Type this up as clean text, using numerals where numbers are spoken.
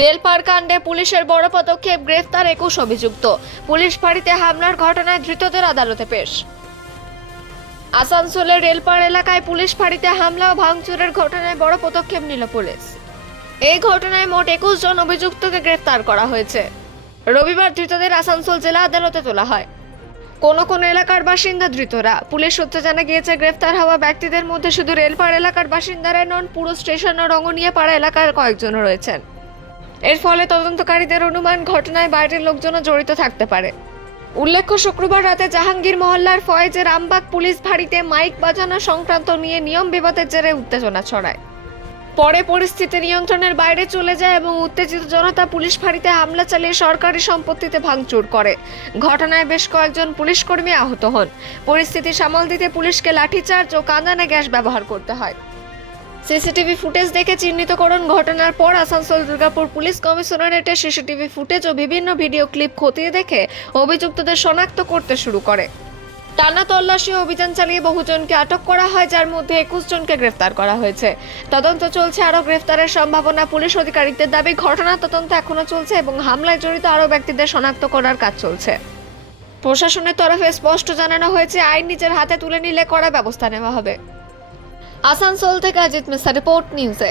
রেলপার কাণ্ডে পুলিশের বড় পদক্ষেপ, গ্রেফতার 21 অভিযুক্ত। পুলিশ ফাঁড়িতে হামলার ঘটনায় ধৃতদের আদালতে পেশ। আসানসোলের রেলপার এলাকায় পুলিশ ফাঁড়িতে হামলা ও ভাঙচুরের ঘটনায় বড় পদক্ষেপ নিল পুলিশ। এই ঘটনায় মোট 21 জন অভিযুক্তকে গ্রেফতার করা হয়েছে। রবিবার ধৃতদের আসানসোল জেলা আদালতে তোলা হয়। কোন কোন এলাকার বাসিন্দা ধৃতরা। পুলিশ সূত্রে জানা গিয়েছে, গ্রেফতার হওয়া ব্যক্তিদের মধ্যে শুধু রেলপার এলাকার বাসিন্দারাই নন, পুরো স্টেশন ও রঙ্গনিয়াপাড়া এলাকার কয়েকজন রয়েছেন। এর ফলে তদন্তকারীদের অনুমান ঘটনায় বাইরের লোকজনও জড়িত থাকতে পারে। উল্লেখ্য, শুক্রবার রাতে জাহাঙ্গীর মহল্লার ফয়েজের রামবাগ পুলিশ ফাঁড়িতে মাইক বাজানো সংক্রান্ত নিয়ে নিয়ম বিবাদের জেরে উত্তেজনা ছড়ায়। পরে পরিস্থিতি নিয়ন্ত্রণের বাইরে চলে যায় এবং উত্তেজিত জনতা পুলিশ ফাঁড়িতে হামলা চালিয়ে সরকারি সম্পত্তিতে ভাঙচুর করে। ঘটনায় বেশ কয়েকজন পুলিশকর্মী আহত হন। পরিস্থিতি সামাল দিতে পুলিশকে লাঠিচার্জ ও কাঁদানে গ্যাস ব্যবহার করতে হয়। সিসিটিভি ফুটেজ দেখে চিহ্নিতকরণ ঘটনার পর আসানসোল দুর্গাপুর পুলিশ কমিশনারেটে সিসিটিভি ফুটেজ ও বিভিন্ন ভিডিও ক্লিপ খতিয়ে দেখে অভিযুক্তদের শনাক্ত করতে শুরু করে। টানা তল্লাশি অভিযান চালিয়ে বহুজনকে আটক করা হয়, যার মধ্যে 21 জনকে গ্রেফতার করা হয়েছে। তদন্ত চলছে, আরও গ্রেফতারের সম্ভাবনা। পুলিশ আধিকারিকদের দাবি, ঘটনার তদন্ত এখনো চলছে এবং হামলায় জড়িত আরও ব্যক্তিদের শনাক্ত করার কাজ চলছে। প্রশাসনের তরফে স্পষ্ট জানানো হয়েছে, আইন নিজের হাতে তুলে নিলে কড়া ব্যবস্থা নেওয়া হবে। আসানসোল থেকে অজিত মিশ্রা, রিপোর্ট নিউজে।